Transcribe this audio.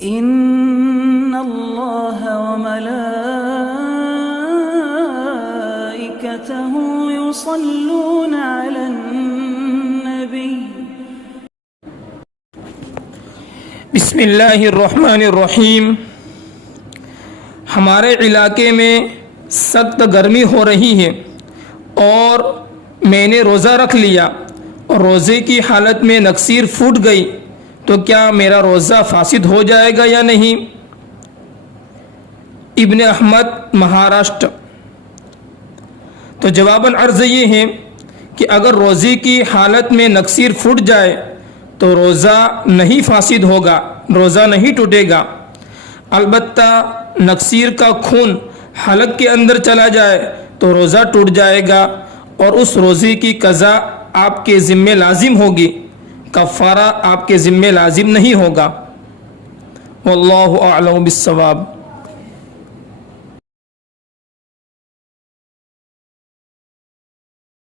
إن الله وملائكته يصلون على النبي بسم اللہ الرحمن الرحیم۔ ہمارے علاقے میں سخت گرمی ہو رہی ہے اور میں نے روزہ رکھ لیا اور روزے کی حالت میں نکسیر پھوٹ گئی تو کیا میرا روزہ فاسد ہو جائے گا یا نہیں؟ ابن احمد، مہاراشٹر۔ تو جواباً عرض یہ ہے کہ اگر روزے کی حالت میں نکسیر پھوٹ جائے تو روزہ نہیں فاسد ہوگا، روزہ نہیں ٹوٹے گا۔ البتہ نکسیر کا خون حلق کے اندر چلا جائے تو روزہ ٹوٹ جائے گا اور اس روزے کی قضا آپ کے ذمے لازم ہوگی، کفارہ آپ کے ذمے لازم نہیں ہوگا۔ واللہ اعلم بالصواب۔